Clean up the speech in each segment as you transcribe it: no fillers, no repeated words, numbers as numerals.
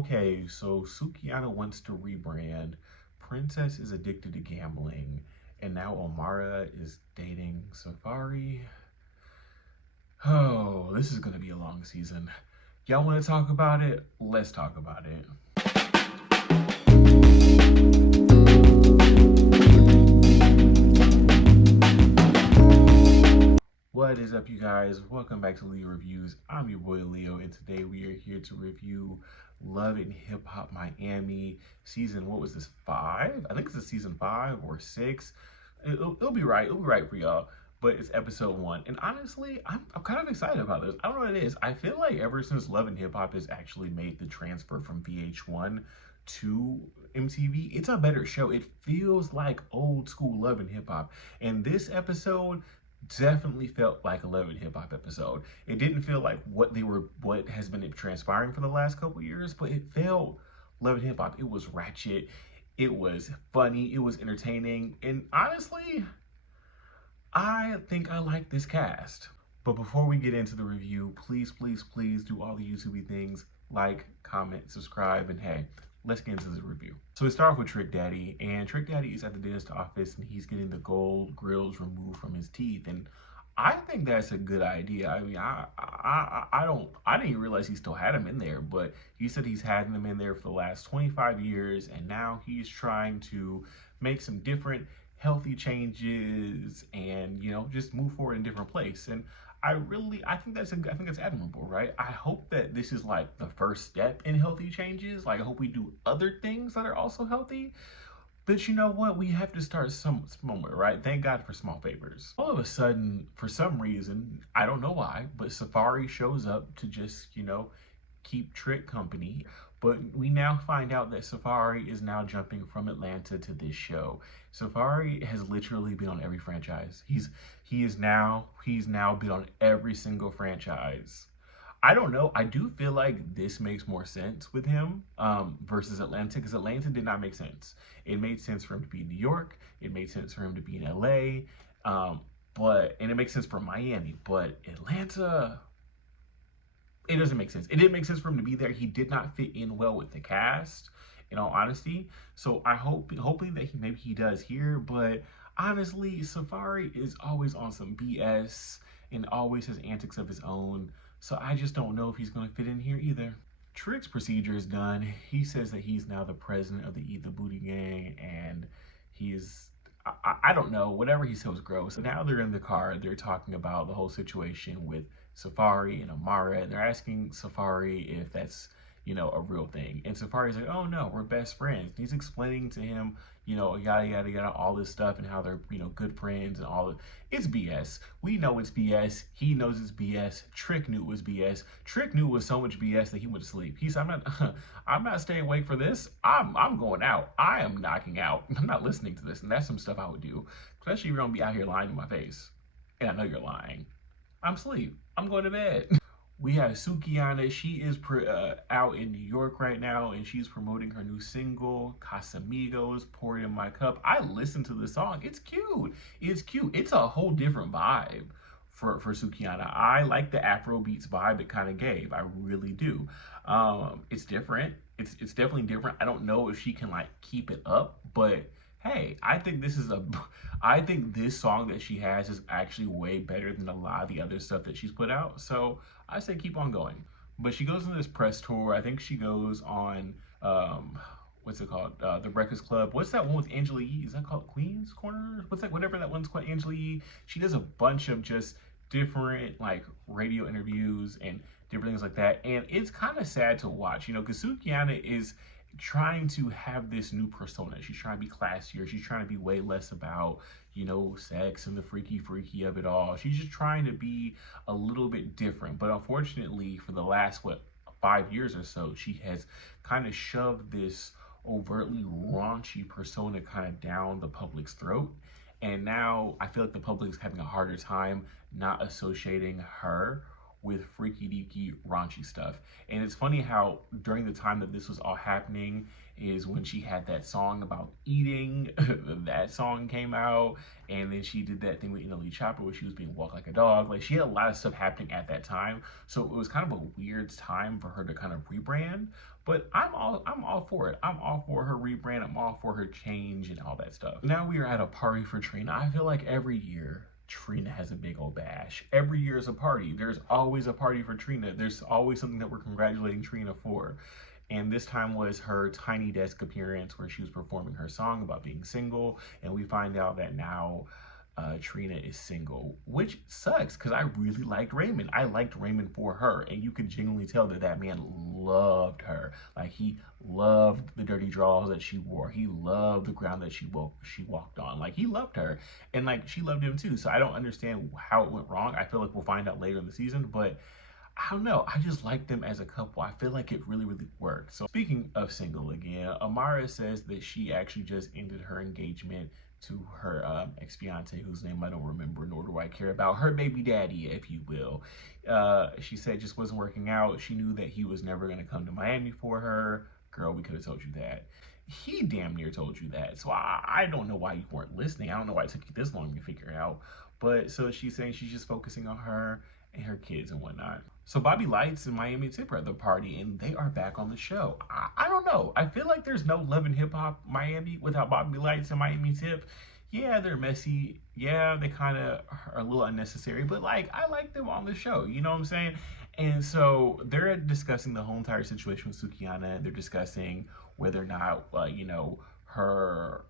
Okay, so Sukihana wants to rebrand. Princess is addicted to gambling. And now Omara is dating Safari. Oh, this is going to be a long season. Y'all want to talk about it? Let's talk about it. What is up, you guys? Welcome back to Leo Reviews. I'm your boy Leo, and today we are here to review Love and Hip Hop Miami season. What was this, 5? I think it's a season 5 or 6. It'll be right. It'll be right for y'all. But it's episode 1, and honestly, I'm kind of excited about this. I don't know what it is. I feel like ever since Love and Hip Hop has actually made the transfer from VH1 to MTV, it's a better show. It feels like old school Love and Hip Hop, and this episode definitely felt like a Love and Hip Hop episode. It didn't feel like what has been transpiring for the last couple years, but it felt Love and Hip Hop. It was ratchet, it was funny, it was entertaining, and honestly, I think I like this cast. But before we get into the review, please, please, please do all the YouTube things: like, comment, subscribe, and hey, let's get into the review. So we start off with Trick Daddy, and Trick Daddy is at the dentist office and he's getting the gold grills removed from his teeth. And I think that's a good idea. I mean, I didn't even realize he still had them in there, but he said he's had them in there for the last 25 years, and now he's trying to make some different healthy changes and just move forward in a different place. And I think that's admirable, right? I hope that this is like the first step in healthy changes. Like, I hope we do other things that are also healthy. But you know what? We have to start somewhere, right? Thank God for small favors. All of a sudden, for some reason, I don't know why, but Safari shows up to just, keep Trick company. But we now find out that Safari is now jumping from Atlanta to this show. Safari has literally been on every franchise. He's now been on every single franchise. I don't know. I do feel like this makes more sense with him versus Atlanta, because Atlanta did not make sense. It made sense for him to be in New York. It made sense for him to be in LA. And it makes sense for Miami. But Atlanta, it doesn't make sense. It didn't make sense for him to be there. He did not fit in well with the cast, in all honesty. So hopefully that maybe he does here. But honestly, Safari is always on some BS and always has antics of his own. So I just don't know if he's going to fit in here either. Trick's procedure is done. He says that he's now the president of the Eat the Booty Gang, and he is, I don't know, whatever he said was gross. So now they're in the car, they're talking about the whole situation with Safari and Amara, and they're asking Safari if that's, a real thing. And Safari's like, oh no, we're best friends. And he's explaining to him, yada, yada, yada, all this stuff and how they're, good friends and all of it. It's BS. We know it's BS. He knows it's BS. Trick knew it was BS. Trick knew it was so much BS that he went to sleep. He said, I'm not staying awake for this. I'm going out. I am knocking out. I'm not listening to this. And that's some stuff I would do, especially if you're going to be out here lying to my face. And I know you're lying. I'm asleep. I'm going to bed. We have Sukihana. She is out in New York right now, and she's promoting her new single, Casamigos, Pour It In My Cup. I listened to the song. It's cute. It's cute. It's a whole different vibe for Sukihana. I like the Afrobeats vibe it kind of gave. I really do. It's different. It's definitely different. I don't know if she can keep it up, but hey, I think this song that she has is actually way better than a lot of the other stuff that she's put out. So I say keep on going. But she goes on this press tour. I think she goes on, what's it called? The Breakfast Club. What's that one with Angela Yee? Is that called Queen's Corner? What's that? Whatever that one's called, Angela Yee. She does a bunch of just different radio interviews and different things like that. And it's kind of sad to watch, because Sukihana is trying to have this new persona. She's trying to be classier. She's trying to be way less about, sex and the freaky of it all. She's just trying to be a little bit different. But unfortunately, for the last, 5 years or so, she has kind of shoved this overtly raunchy persona kind of down the public's throat. And now I feel like the public is having a harder time not associating her with freaky deaky raunchy stuff. And it's funny how during the time that this was all happening is when she had that song about eating. That song came out, and then she did that thing with NLE Chopper where she was being walked like a dog. She had a lot of stuff happening at that time, so it was kind of a weird time for her to kind of rebrand. But I'm all for it. I'm all for her rebrand. I'm all for her change and all that stuff. Now we are at a party for Trina. I feel like every year Trina has a big old bash. Every year is a party. There's always a party for Trina. There's always something that we're congratulating Trina for. And this time was her Tiny Desk appearance where she was performing her song about being single. And we find out that now Trina is single, which sucks because I really liked Raymond. I liked Raymond for her, and you could genuinely tell that that man loved her. Like, he loved the dirty drawers that she wore. He loved the ground that she walked on. Like, he loved her, and like she loved him too. So I don't understand how it went wrong. I feel like we'll find out later in the season, but I don't know. I just like them as a couple. I feel like it really, really worked. So speaking of single again, Amara says that she actually just ended her engagement to her ex-fiance, whose name I don't remember, nor do I care about, her baby daddy, if you will. She said it just wasn't working out. She knew that he was never going to come to Miami for her. Girl, we could have told you that. He damn near told you that. So I don't know why you weren't listening. I don't know why it took you this long to figure it out. But so she's saying she's just focusing on her and her kids and whatnot. So Bobby Lights and Miami Tip are at the party, and they are back on the show. I don't know. I feel like there's no Love and Hip Hop Miami without Bobby Lights and Miami Tip. Yeah, they're messy. Yeah, they kind of are a little unnecessary, but like, I like them on the show. You know what I'm saying? And so they're discussing the whole entire situation with Sukihana. They're discussing whether or not, her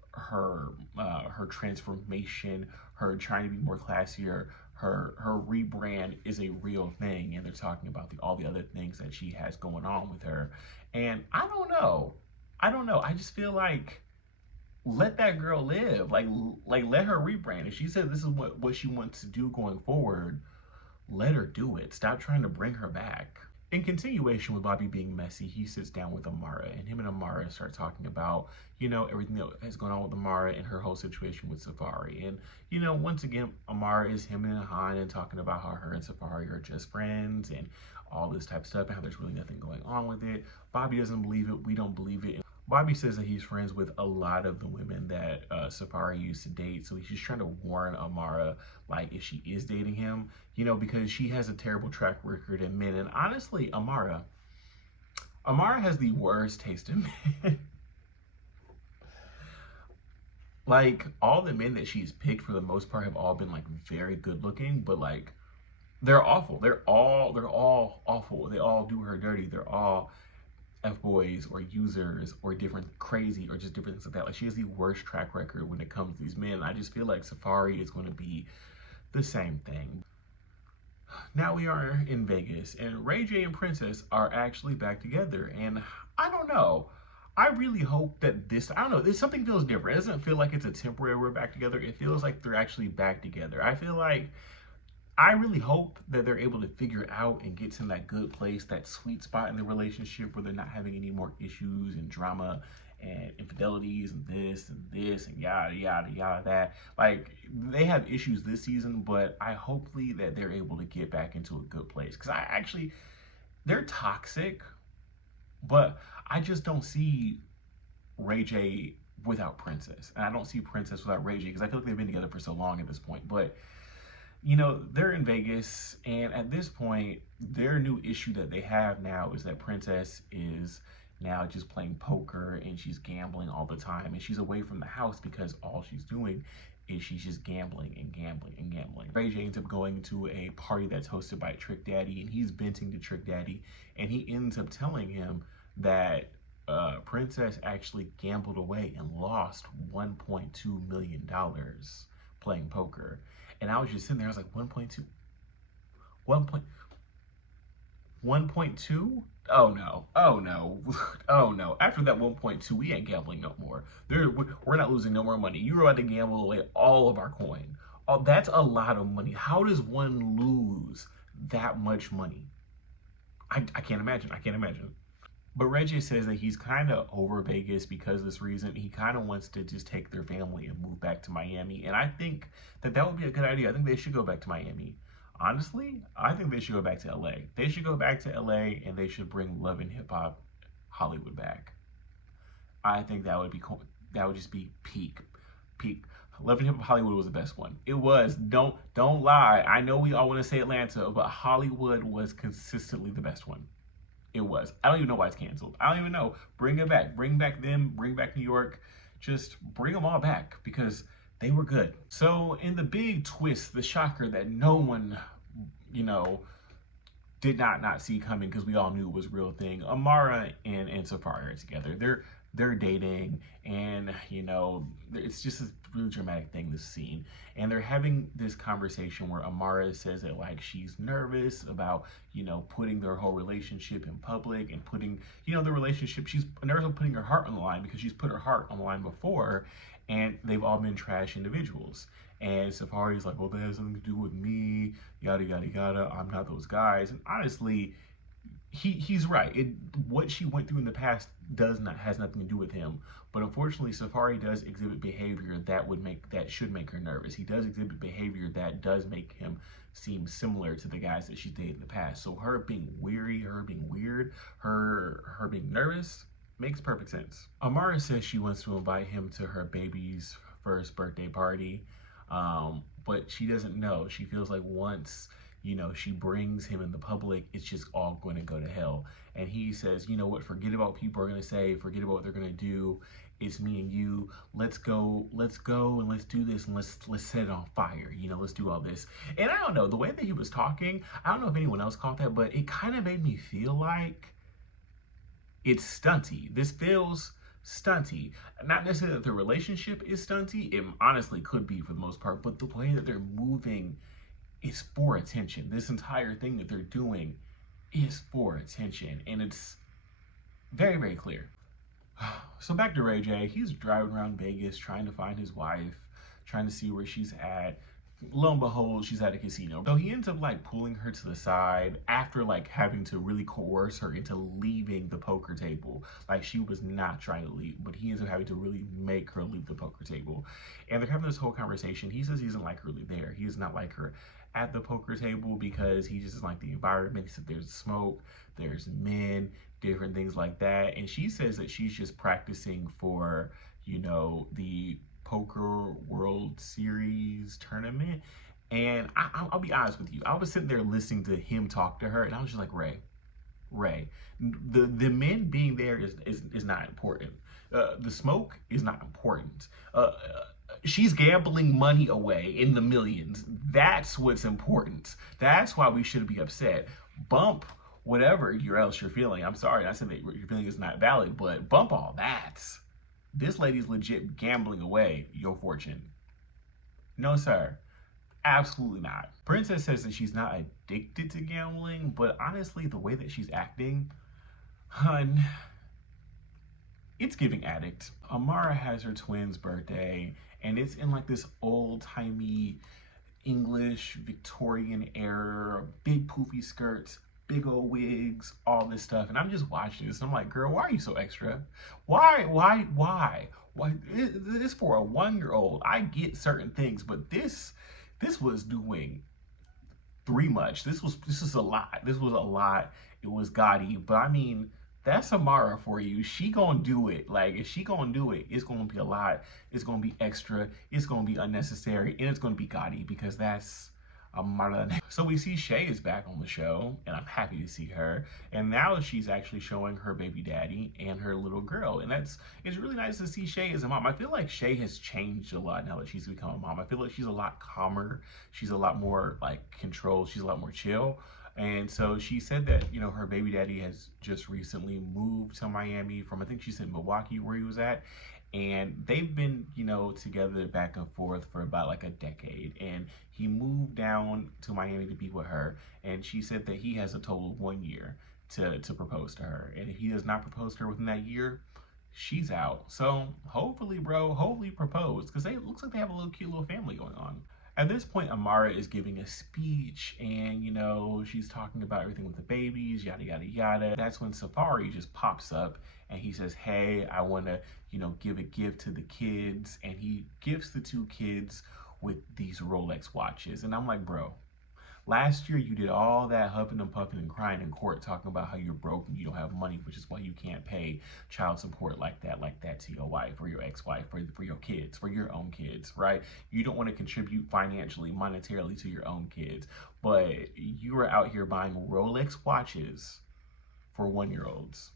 transformation, her trying to be more classier, her rebrand is a real thing, and they're talking about all the other things that she has going on with her. And I don't know. I just feel like, let that girl live. Like let her rebrand. If she said this is what she wants to do going forward, let her do it. Stop trying to bring her back. In continuation with Bobby being messy, he sits down with Amara, and him and Amara start talking about, everything that has gone on with Amara and her whole situation with Safaree. And, once again, Amara is him and Han and talking about how her and Safaree are just friends and all this type of stuff and how there's really nothing going on with it. Bobby doesn't believe it. We don't believe it. Bobby says that he's friends with a lot of the women that Safaree used to date, so he's just trying to warn Amara, like, if she is dating him, because she has a terrible track record in men. And honestly, Amara has the worst taste in men. Like, all the men that she's picked for the most part have all been like very good looking, but like, they're awful. They're all awful. They all do her dirty. They're all F-boys or users or different crazy or just different things like that. Like, she has the worst track record when it comes to these men. I just feel like Safaree is going to be the same thing. Now we are in Vegas, and Ray J and Princess are actually back together, and I don't know. I really hope that I don't know, something feels different. It doesn't feel like it's a temporary we're back together. It feels like they're actually back together. I really hope that they're able to figure out and get to that good place, that sweet spot in the relationship where they're not having any more issues and drama and infidelities and this and yada, yada, yada, that. Like, they have issues this season, but I hopefully that they're able to get back into a good place. Because they're toxic, but I just don't see Ray J without Princess. And I don't see Princess without Ray J because I feel like they've been together for so long at this point. But they're in Vegas, and at this point, their new issue that they have now is that Princess is now just playing poker and she's gambling all the time, and she's away from the house because all she's doing is she's just gambling and gambling and gambling. Ray J ends up going to a party that's hosted by Trick Daddy, and he's venting to Trick Daddy, and he ends up telling him that Princess actually gambled away and lost $1.2 million playing poker. And I was just sitting there, I was like, 1.2? 1.2? Oh no, oh no, oh no. After that 1.2, we ain't gambling no more. We're not losing no more money. You're about to gamble away all of our coin. Oh, that's a lot of money. How does one lose that much money? I can't imagine, But Reggie says that he's kind of over Vegas because of this reason. He kind of wants to just take their family and move back to Miami. And I think that would be a good idea. I think they should go back to Miami. Honestly, I think they should go back to LA. They should go back to LA, and they should bring Love and Hip Hop Hollywood back. I think that would be cool. That would just be peak. Love and Hip Hop Hollywood was the best one. It was. Don't lie. I know we all want to say Atlanta, but Hollywood was consistently the best one. It was. I don't even know why it's canceled. I don't even know. Bring it back. Bring back them. Bring back New York. Just bring them all back because they were good. So in the big twist, the shocker that no one, you know, did not see coming because we all knew it was a real thing. Amara and Safaree are together. They're dating, and you know, it's just a really dramatic thing, this scene. And they're having this conversation where Amara says that like she's nervous about, you know, putting their whole relationship in public and putting, you know, the relationship, she's nervous about putting her heart on the line because she's put her heart on the line before, and they've all been trash individuals. And Safaree's like, well, that has nothing to do with me, yada yada yada. I'm not those guys. And honestly, he's right. What she went through in the past has nothing to do with him. But unfortunately, Safaree does exhibit behavior that should make her nervous. He does exhibit behavior that does make him seem similar to the guys that she dated in the past. So her being weary, her being weird, her being nervous makes perfect sense. Amara says she wants to invite him to her baby's first birthday party. But she doesn't know. She feels like once, you know, she brings him in the public, it's just all going to go to hell. And he says, you know what, forget about what people are going to say, forget about what they're going to do. It's me and you. Let's go and let's do this, and let's set it on fire. You know, let's do all this. And I don't know, the way that he was talking, I don't know if anyone else caught that, but it kind of made me feel like it's stunty. This feels stunty. Not necessarily that the relationship is stunty. It honestly could be for the most part, but the way that they're moving is for attention. This entire thing that they're doing is for attention, and it's very, very clear. So back to Ray J. He's driving around Vegas trying to find his wife, trying to see where she's at. Lo and behold, she's at a casino. So he ends up like pulling her to the side after like having to really coerce her into leaving the poker table. Like she was not trying to leave, but he ends up having to really make her leave the poker table. And they're having this whole conversation. He says he doesn't like her really there. He does not like her at the poker table because he just doesn't like the environment. He said there's smoke, there's men, different things like that. And she says that she's just practicing for, you know, the Poker World Series tournament. And I'll be honest with you, I was sitting there listening to him talk to her, and I was just like, Ray, the men being there is not important. The smoke is not important. She's gambling money away in the millions. That's what's important. That's why we shouldn't be upset. Bump whatever else you're feeling. I'm sorry, I said that your feeling is not valid, but bump all that. This lady's legit gambling away your fortune. No, sir. Absolutely not. Princess says that she's not addicted to gambling, but honestly, the way that she's acting, hun, it's giving addict. Amara has her twin's birthday, and it's in like this old-timey English Victorian era, big poofy skirts, big old wigs, all this stuff. And I'm just watching this and I'm like, girl, why are you so extra? Why? It's for a 1-year-old. I get certain things, but this was doing too much. This was a lot. This was a lot. It was gaudy, but I mean, that's Amara for you. She gonna do it. Like, if she gonna do it, it's gonna be a lot. It's gonna be extra. It's gonna be unnecessary, and it's gonna be gaudy because that's Amara. So we see Shay is back on the show, and I'm happy to see her. And now she's actually showing her baby daddy and her little girl, and it's really nice to see Shay as a mom. I feel like Shay has changed a lot now that she's become a mom. I feel like she's a lot calmer. She's a lot more like controlled. She's a lot more chill. And so she said that, you know, her baby daddy has just recently moved to Miami from, I think she said Milwaukee, where he was at. And they've been, you know, together back and forth for about like a decade. And he moved down to Miami to be with her. And she said that he has a total of 1 year to propose to her. And if he does not propose to her within that year, she's out. So hopefully, bro, hopefully propose. Because it looks like they have a little cute little family going on. At this point, Amara is giving a speech, and, you know, she's talking about everything with the babies, yada, yada, yada. That's when Safaree just pops up, and he says, hey, I want to, you know, give a gift to the kids. And he gifts the 2 kids with these Rolex watches. And I'm like, bro, last year you did all that huffing and puffing and crying in court talking about how you're broke and you don't have money, which is why you can't pay child support like that to your wife or your ex-wife for your kids, for your own kids, right? You don't want to contribute financially, monetarily to your own kids, but you are out here buying Rolex watches for 1-year-olds.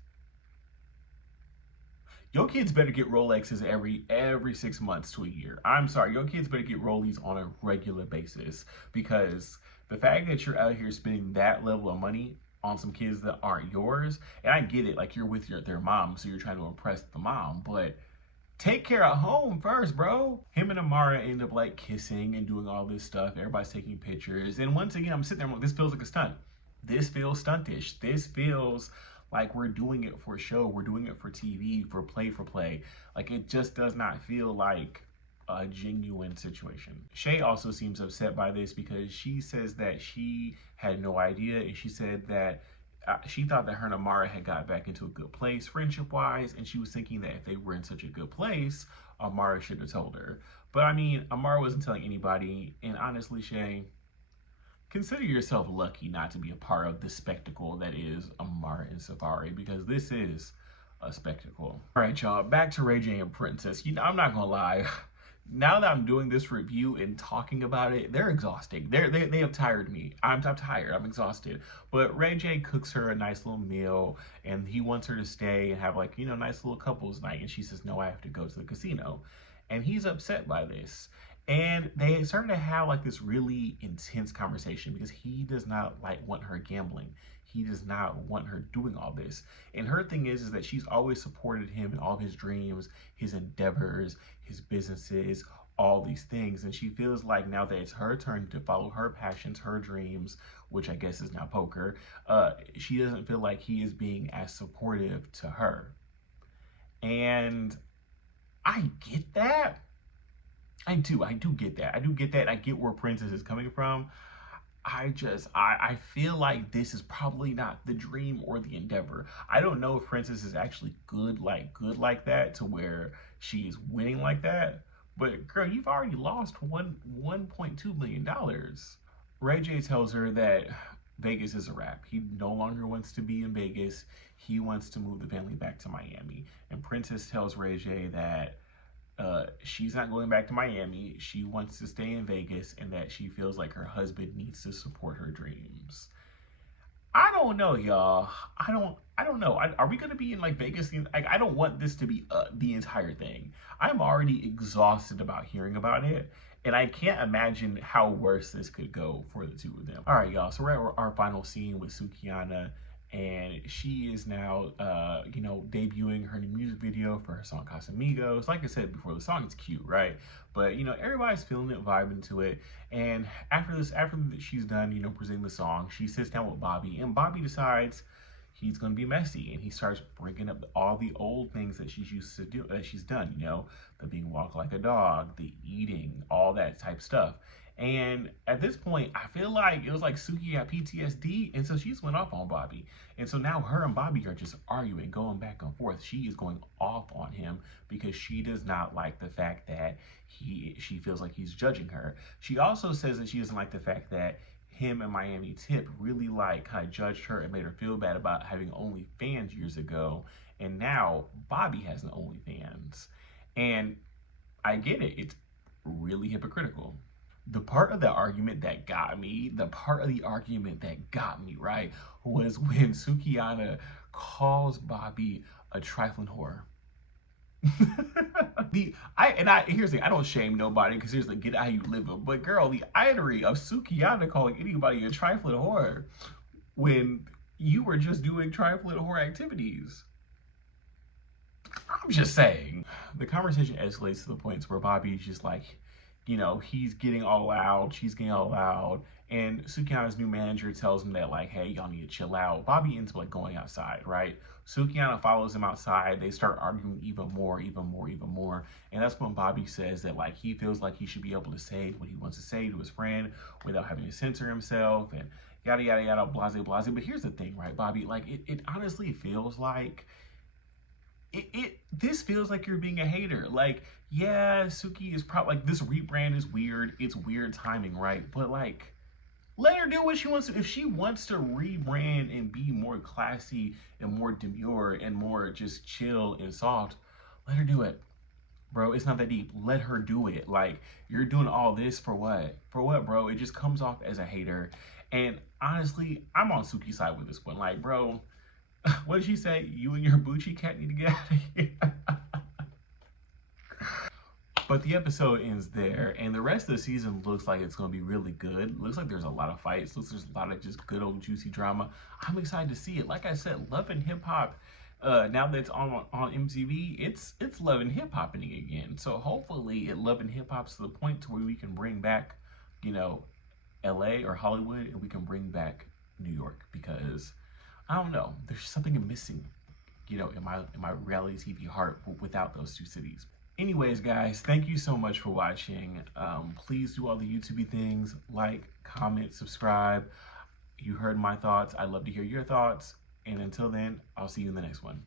Your kids better get Rolexes every 6 months to a year. I'm sorry, your kids better get Rollies on a regular basis, because the fact that you're out here spending that level of money on some kids that aren't yours, and I get it, like you're with their mom, so you're trying to impress the mom, but take care of home first, bro. Him and Amara end up like kissing and doing all this stuff. Everybody's taking pictures, and once again, I'm sitting there, I'm like, this feels like a stunt. This feels stuntish. This feels like we're doing it for show. We're doing it for TV, for play. Like, it just does not feel like a genuine situation. Shay also seems upset by this because she says that she had no idea, and she said that she thought that her and Amara had got back into a good place friendship-wise, and she was thinking that if they were in such a good place, Amara should have told her. But I mean, Amara wasn't telling anybody, and honestly, Shay, consider yourself lucky not to be a part of the spectacle that is Amara and Safaree, because this is a spectacle. All right, y'all, back to Ray J and Princess. You know, I'm not gonna lie. Now that I'm doing this review and talking about it, they're exhausting. They have tired me. I'm tired. I'm exhausted. But Ray J cooks her a nice little meal, and he wants her to stay and have, like, you know, nice little couples night. And she says, no, I have to go to the casino. And he's upset by this. And they started to have like this really intense conversation, because he does not want her gambling. He does not want her doing all this. And her thing is that she's always supported him in all of his dreams, his endeavors, his businesses, all these things. And she feels like now that it's her turn to follow her passions, her dreams, which I guess is now poker, she doesn't feel like he is being as supportive to her. And I get that. I do get that. I do get that. I get where Princess is coming from. I feel like this is probably not the dream or the endeavor. I don't know if Princess is actually good like that, to where she's winning like that. But girl, you've already lost $1.2 million. Ray J tells her that Vegas is a wrap. He no longer wants to be in Vegas. He wants to move the family back to Miami. And Princess tells Ray J that she's not going back to Miami. She wants to stay in Vegas, and that she feels like her husband needs to support her dreams. I don't know, y'all. I don't know. Are we gonna be in like Vegas? Like, I don't want this to be the entire thing. I'm already exhausted about hearing about it, and I can't imagine how worse this could go for the two of them. All right, y'all. So we're at our final scene with Sukihana, and she is now, debuting her new music video for her song Casamigos. Like I said before, the song is cute, right? But, everybody's feeling it, vibing to it. And after she's done, presenting the song, she sits down with Bobby, and Bobby decides he's going to be messy, and he starts bringing up all the old things that she's used to do, that she's done, the being walked like a dog, the eating, all that type stuff. And at this point, I feel like it was like Suki had PTSD, and so she just went off on Bobby. And so now her and Bobby are just arguing, going back and forth. She is going off on him because she does not like the fact that she feels like he's judging her. She also says that she doesn't like the fact that him and Miami Tip really kind of judged her and made her feel bad about having OnlyFans years ago. And now Bobby has an OnlyFans. And I get it. It's really hypocritical. The part of the argument that got me, right, was when Sukihana calls Bobby a trifling whore. Here's the thing, I don't shame nobody, because here's the get how you live it. But girl, the irony of Sukihana calling anybody a trifling whore when you were just doing trifling whore activities. I'm just saying. The conversation escalates to the points where Bobby's just like, he's getting all loud, she's getting all loud, and Sukihana's new manager tells him that, like, hey, y'all need to chill out. Bobby ends up going outside, right? Sukihana follows him outside. They start arguing even more, and that's when Bobby says that, like, he feels like he should be able to say what he wants to say to his friend without having to censor himself, and yada yada yada, blase blase. But here's the thing, right, Bobby? Like, it honestly feels like this feels like you're being a hater. Like, yeah, Suki is probably like, this rebrand is weird. It's weird timing, right? But like, let her do what she wants to. If she wants to rebrand and be more classy and more demure and more just chill and soft, let her do it. Bro, it's not that deep. Let her do it. Like, you're doing all this for what? For what, bro? It just comes off as a hater. And honestly, I'm on Suki's side with this one. Like, bro, What did she say? You and your Bucci cat need to get out of here. But the episode ends there, and the rest of the season looks like it's going to be really good. Looks like there's a lot of fights. Looks like there's a lot of just good old juicy drama. I'm excited to see it. Like I said, Love and Hip Hop. Now that it's on MTV, it's Love and Hip Hopping again. So hopefully, it Love and Hip Hop's to the point to where we can bring back, you know, LA or Hollywood, and we can bring back New York, because I don't know, there's something missing, you know, in my reality TV heart without those two cities. Anyways, guys, thank you so much for watching. Please do all the YouTube things, like, comment, subscribe. You heard my thoughts. I'd love to hear your thoughts. And until then, I'll see you in the next one.